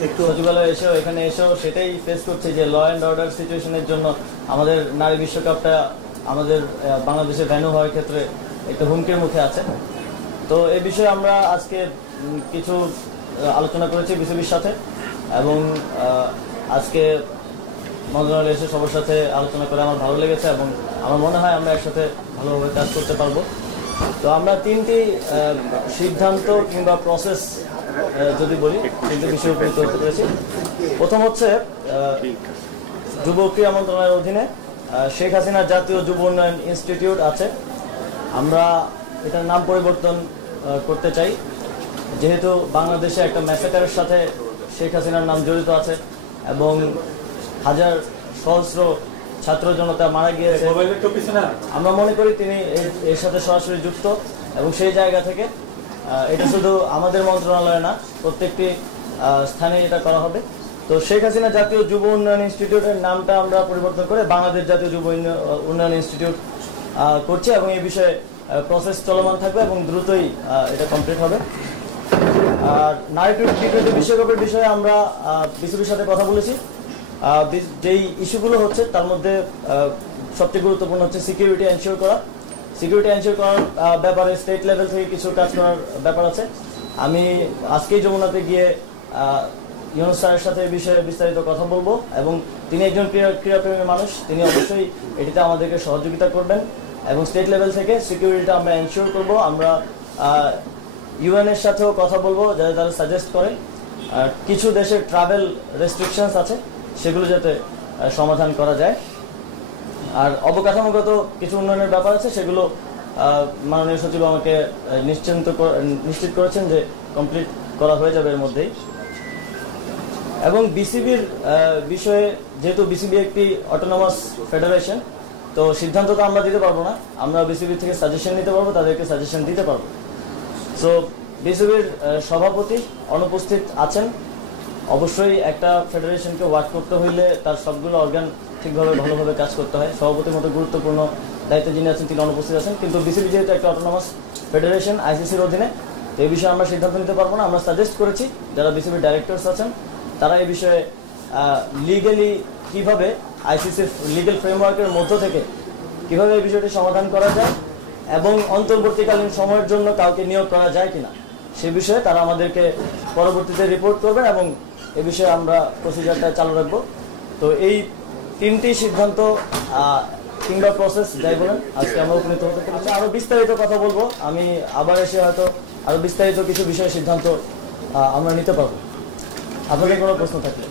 সচিবালয়ে এসেও এখানে এসেও সেটাই ফেস করছে যে ল অ্যান্ড অর্ডার সিচুয়েশনের জন্য আমাদের নারী বিশ্বকাপটা আমাদের বাংলাদেশে ভেন্যু হওয়ার ক্ষেত্রে একটা হুমকির মুখে আছে। তো এই বিষয়ে আমরা আজকে কিছু আলোচনা করেছি বিসিবির সাথে এবং আজকে মন্ত্রণালয়ে এসে সবার সাথে আলোচনা করে আমার ভালো লেগেছে এবং আমার মনে হয় আমরা একসাথে ভালোভাবে কাজ করতে পারবো। তো আমরা তিনটি সিদ্ধান্ত কিংবা প্রসেস যদি বলি তিনটি বিষয়ে উপনীত হতে পেরেছি। প্রথম হচ্ছে যুব ক্রীড়া মন্ত্রণালয়ের অধীনে শেখ হাসিনা জাতীয় যুব উন্নয়ন ইনস্টিটিউট আছে, আমরা এটার নাম পরিবর্তন করতে চাই, যেহেতু বাংলাদেশে একটা ম্যাসাকারের সাথে শেখ হাসিনার নাম জড়িত আছে এবং হাজার সহস্র ছাত্র জনতা মারা গিয়েছে। আমরা মনে করি তিনি এর সাথে সরাসরি যুক্ত এবং সেই জায়গা থেকে এটা শুধু আমাদের মন্ত্রণালয়ে না, প্রত্যেকটি স্থানে এটা করা হবে। তো শেখ হাসিনা জাতীয় যুব উন্নয়ন ইনস্টিটিউটের নামটা আমরা পরিবর্তন করে বাংলাদেশ জাতীয় যুব উন্নয়ন ইনস্টিটিউট করছি এবং এই বিষয়ে প্রসেস চলমান থাকবে এবং দ্রুতই এটা কমপ্লিট হবে। আর নারী টি-20 বিশ্বকাপের বিষয়ে আমরা বিসিবির সাথে কথা বলেছি। যেই ইস্যুগুলো হচ্ছে তার মধ্যে সবচেয়ে গুরুত্বপূর্ণ হচ্ছে সিকিউরিটি এনশিওর করা। সিকিউরিটি এনশিওর করার ব্যাপারে স্টেট লেভেল থেকে কিছু কাজ করার ব্যাপার আছে। আমি আজকেই যমুনাতে গিয়ে ইউনুস স্যারের সাথে এই বিষয়ে বিস্তারিত কথা বলবো এবং তিনি একজন ক্রীড়াপ্রেমী মানুষ, তিনি অবশ্যই এটিতে আমাদেরকে সহযোগিতা করবেন এবং স্টেট লেভেল থেকে সিকিউরিটিটা আমরা এনশিওর করব। আমরা ইউএন এর সাথেও কথা বলবো যাতে তারা সাজেস্ট করে কিছু দেশের ট্রাভেল রেস্ট্রিকশনস আছে সেগুলো যাতে সমাধান করা যায়। আর অবকাঠামোগত কিছু উন্নয়নের ব্যাপার আছে, সেগুলো মাননীয় সচিব আমাকে নিশ্চিত করেছেন যে কমপ্লিট করা হয়ে যাবে এর মধ্যেই। এবং বিসিবির বিষয়ে, যেহেতু বিসিবি একটি অটোনমাস ফেডারেশন, তো সিদ্ধান্ত তো আমরা দিতে পারবো না, আমরা বিসিবি থেকে সাজেশন নিতে পারবো, তাদেরকে সাজেশন দিতে পারবো। সো বিসিবির সভাপতি অনুপস্থিত আছেন। অবশ্যই একটা ফেডারেশনকে ওয়ার্ক করতে হইলে তার সবগুলো অর্গান ঠিকভাবে ভালোভাবে কাজ করতে হয়। সভাপতির মতো গুরুত্বপূর্ণ দায়িত্বে যিনি আছেন তিনি অনুপস্থিত আছেন, কিন্তু বিসিবি যেহেতু একটা অটোনমাস ফেডারেশন আইসিসির অধীনে, তো এই বিষয়ে আমরা সিদ্ধান্ত নিতে পারবো না। আমরা সাজেস্ট করেছি যারা বিসিবির ডাইরেক্টরস আছেন তারা এই বিষয়ে লিগালি কিভাবে আইসিসির লিগ্যাল ফ্রেমওয়ার্কের মধ্য থেকে কিভাবে এই বিষয়টি সমাধান করা যায় এবং অন্তর্বর্তীকালীন সময়ের জন্য কাউকে নিয়োগ করা যায় কিনা সে বিষয়ে তারা আমাদেরকে পরবর্তীতে রিপোর্ট করবেন এবং এ বিষয়ে আমরা প্রসিজারটা চালু রাখবো। তো এই তিনটি সিদ্ধান্ত কিংবা প্রসেস যাই বলেন আজকে আমরা উপনীত হতে পেরেছি। আরো বিস্তারিত কথা বলবো, আমি আবার এসে হয়তো আরো বিস্তারিত কিছু বিষয়ে সিদ্ধান্ত আমরা নিতে পারবো। আপনাদের কোনো প্রশ্ন থাকলে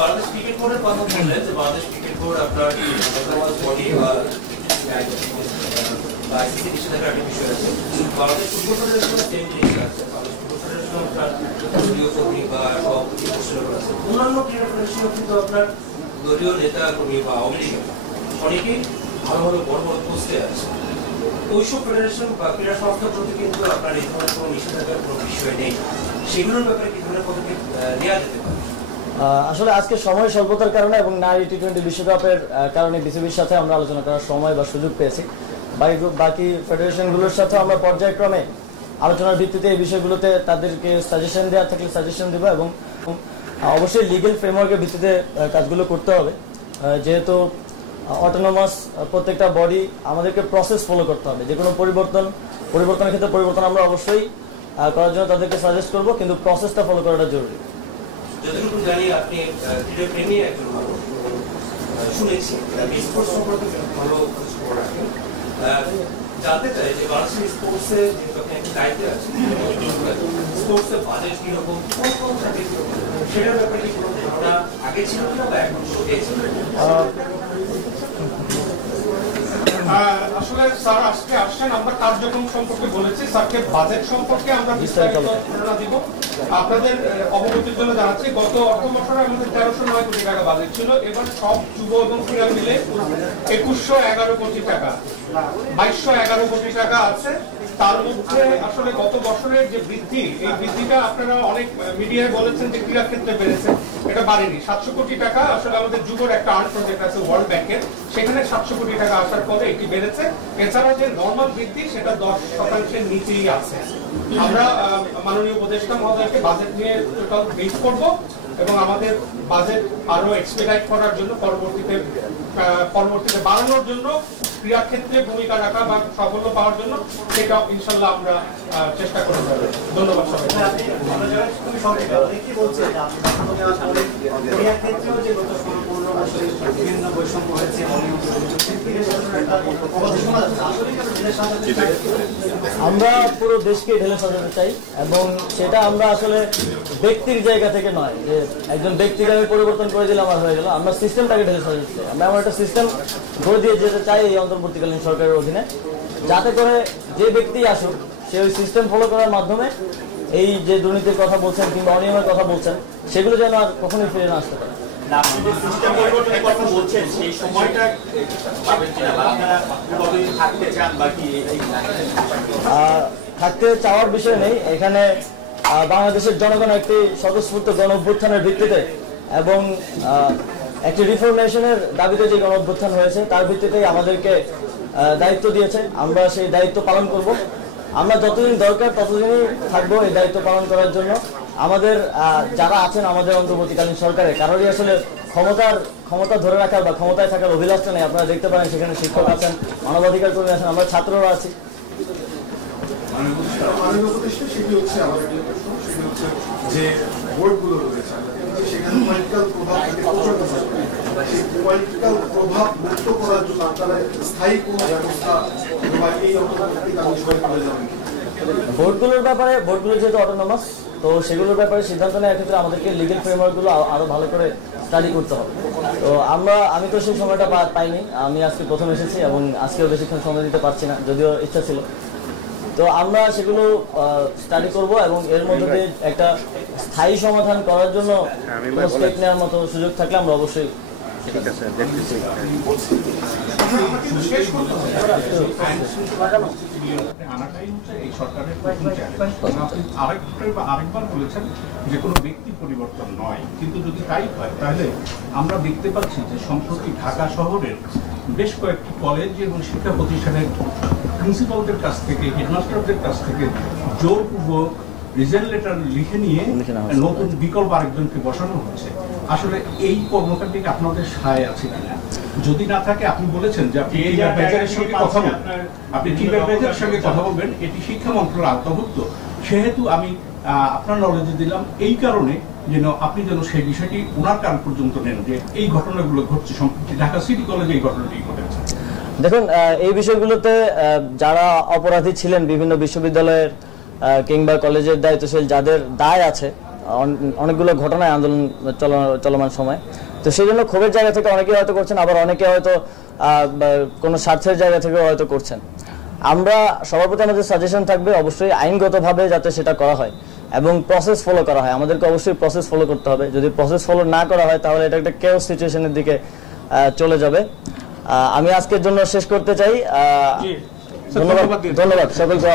বাংলাদেশ ক্রিকেট বোর্ডের কথা বললেন যে বাংলাদেশ ক্রিকেট বোর্ড আপনার বডি বা আইসিসি নিষেধাজ্ঞার একটা বিষয় আছে। বাংলাদেশ ফুটবল ফেডারেশনের সেম জিনিস আছে, বাংলাদেশ ফুটবল ফেডারেশন আপনার দলীয় কর্মী বা সভাপতি ঘোষণা করা আছে। অন্যান্য ক্রীড়া ফেডারেশনও কিন্তু আপনার দলীয় নেতা কর্মী বা আওয়ামী লীগ অনেকেই ভালো ভালো বড় বড় পোস্টে আছে। ওইসব ফেডারেশন বা ক্রীড়া সংস্থার প্রতি কিন্তু আপনার এই ধরনের কোনো নিষেধাজ্ঞার কোনো বিষয় নেই, সেগুলোর ব্যাপারে কি ধরনের পদক্ষেপ নেওয়া যেতে পারে? আসলে আজকে সময় স্বল্পতার কারণে এবং নারী টি-20 বিশ্বকাপের কারণে বিসিবির সাথে আমরা আলোচনা করার সময় বা সুযোগ পেয়েছি। বাকি ফেডারেশনগুলোর সাথে আমরা পর্যায়ক্রমে আলোচনার ভিত্তিতে এই বিষয়গুলোতে তাদেরকে সাজেশন দেওয়া থাকলে সাজেশন দেবো এবং অবশ্যই লিগ্যাল ফ্রেমওয়ার্কের ভিত্তিতে কাজগুলো করতে হবে। যেহেতু অটোনমাস প্রত্যেকটা বডি, আমাদেরকে প্রসেস ফলো করতে হবে। যে কোনো পরিবর্তনের ক্ষেত্রে পরিবর্তন আমরা অবশ্যই করার জন্য তাদেরকে সাজেস্ট করবো, কিন্তু প্রসেসটা ফলো করাটা জরুরি। যতটুকু জানি আপনি ক্রীড়াপ্রেমী একজন মানুষ, শুনেছি স্পোর্টস সম্পর্কে ভালো খবর রাখেন। জানতে চাই যে বাংলাদেশের স্পোর্টসে যেহেতু আপনি একটা দায়িত্বে আছেন, স্পোর্টসের বাজেট কিরকম, কোন কোন থাকে সেটার ব্যাপারে কি কোনো ধারণা আগে ছিল কিনা বা এখন হয়েছে? আসলে স্যার আজকে আসছেন, আমরা কার্যক্রম সম্পর্কে বলেছি, স্যারকে বাজেট সম্পর্কে আমরা বিস্তারিত ধারণা দিব। আপনাদের অবগতির জন্য জানাচ্ছি, গত অর্থ বছরে আমাদের 1309 কোটি টাকা বাজেট ছিল। এবার সব যুব এবং ক্রীড়া মিলে 2111 কোটি টাকা, 2211 কোটি টাকা আছে। তার মধ্যে আসলে গত বছরের যে বৃদ্ধি, এই বৃদ্ধিটা আপনারা অনেক মিডিয়ায় বলেছেন যে ক্রীড়া ক্ষেত্রে বেড়েছে, এটা বাড়েনি। 700 কোটি টাকা আসলে আমাদের যুগের একটা আর্ট প্রজেক্ট আছে ওয়ার্ল্ড ব্যাংকের, সেখানে 700 কোটি টাকা আসার পরে এটি বেড়েছে। এছাড়া যে নর্মাল বৃদ্ধি সেটা 10% নিচেই আছে। আমরা মাননীয় উপদেষ্টা মহোদয়কে বাজেট নিয়ে টোটাল ব্রিফ করব এবং আমাদের বাজেট আরো এক্সপেডাইট করার জন্য পরবর্তীতে বাড়ানোর জন্য, ক্রীড়া ক্ষেত্রে ভূমিকা রাখা বা সাফল্য পাওয়ার জন্য সেটা ইনশাল্লাহ আমরা চেষ্টা করে যাব। ধন্যবাদ সবাই। আমরা পুরো দেশকে ঢেলে সাজাতে চাই এবং সেটা আমরা আসলে ব্যক্তির জায়গা থেকে নয় যে একজন ব্যক্তিকে আমি পরিবর্তন করে দিলে আমার হয়ে গেল। আমরা সিস্টেমটাকে ঢেলে সাজাতে চাই। আমরা এমন একটা সিস্টেম গড়ে দিয়ে যেতে চাই এই অন্তর্বর্তীকালীন সরকারের অধীনে, যাতে করে যে ব্যক্তি আসুক সে ওই সিস্টেম ফলো করার মাধ্যমে এই যে দুর্নীতির কথা বলছেন কিংবা অনিয়মের কথা বলছেন সেগুলো যেন আর কখনোই ফিরে না আসতে পারে। থাকতে চাওয়ার বিষয় নেই এখানে। বাংলাদেশের জনগণ একটি স্বতঃস্ফূর্ত গণ অভ্যুত্থানের ভিত্তিতে এবং একটি রিফরমেশনের দাবিতে যে গণ অভ্যুত্থান হয়েছে তার ভিত্তিতেই আমাদেরকে দায়িত্ব দিয়েছে। আমরা সেই দায়িত্ব পালন করব। আমরা যতদিন দরকার ততদিনই থাকবো এই দায়িত্ব পালন করার জন্য। আমাদের যারা আছেন আমাদের অন্তর্বর্তীকালীন সরকারে কারোরই আসলে ক্ষমতা ধরে রাখার বা ক্ষমতায় থাকার অভিলাষটা নেই। আপনারা দেখতে পারেন সেখানে শিক্ষক আছেন, মানবাধিকার কর্মী আছেন, আমরা ছাত্ররা আছি। যে বোর্ডগুলো রয়েছে সেখানে পলিটিক্যাল প্রভাব মুক্ত করার জন্য আপনারা স্থায়ী কোনো ব্যবস্থা এই বোর্ডগুলোর ব্যাপারে, বোর্ডগুলো যেহেতু অটোনমাস, তো সেগুলোর ব্যাপারে সিদ্ধান্ত নেওয়ার ক্ষেত্রে আমাদেরকে লিগেল ফ্রেমওয়ার্কগুলো আরো ভালো করে স্টাডি করতে হবে। তো আমি তো সেই সময়টা পাইনি। আমি আজকে প্রথম এসেছি এবং আজকেও বেশিক্ষণ সময় দিতে পারছি না, যদিও ইচ্ছা ছিল। তো আমরা সেগুলো স্টাডি করব এবং এর মধ্যে দিয়ে একটা স্থায়ী সমাধান করার জন্য স্টেপ নেওয়ার মতো সুযোগ থাকলে আমরা অবশ্যই আরেকবার বলেছেন যে কোনো ব্যক্তি পরিবর্তন নয়, কিন্তু যদি তাই হয় তাহলে আমরা দেখতে পাচ্ছি যে সম্প্রতি ঢাকা শহরের বেশ কয়েকটি কলেজ এবং শিক্ষা প্রতিষ্ঠানের প্রিন্সিপালদের কাছ থেকে, হেডমাস্টারদের কাছ থেকে জোরপূর্বক রিজেন লেটার লিখে নিয়ে নতুন বিকল্প আরেকজনকে বসানো হচ্ছে। আসলে এই কর্মকাণ্ডে আপনাদের সায় আছে কিনা? যদি না থাকে, আপনি বলেছেন যে আপনি চিফ অ্যাডভাইজারের সঙ্গে কথা বলবেন, কথা বলবেন, এটি শিক্ষা মন্ত্রণালয়ের আওতাভুক্ত। সেহেতু আমি আপনার নলেজে দিলাম এই কারণে যেন আপনি যেন সেই বিষয়টি ওনার কান পর্যন্ত নেন যে এই ঘটনাগুলো ঘটছে সম্প্রতি ঢাকা সিটি কলেজে এই ঘটনাটি ঘটেছে। দেখুন, এই বিষয়গুলোতে যারা অপরাধী ছিলেন বিভিন্ন বিশ্ববিদ্যালয়ের কিংবা কলেজের দায়িত্বশীল যাদের দায় আছে অনেকগুলো ঘটনায় আন্দোলন চলমান সময়, তো সেই জন্য ক্ষোভের জায়গা থেকে অনেকে হয়তো করছেন, আবার অনেকে হয়তো কোনো স্বার্থের জায়গা থেকে হয়তো করছেন। আমরা সবার প্রতি আমাদের সাজেশন থাকবে অবশ্যই আইনগতভাবে যাতে সেটা করা হয় এবং প্রসেস ফলো করা হয়। আমাদেরকে অবশ্যই প্রসেস ফলো করতে হবে। যদি প্রসেস ফলো না করা হয় তাহলে এটা একটা কেওস সিচুয়েশনের দিকে চলে যাবে। আমি আজকের জন্য শেষ করতে চাই। ধন্যবাদ সকলকে।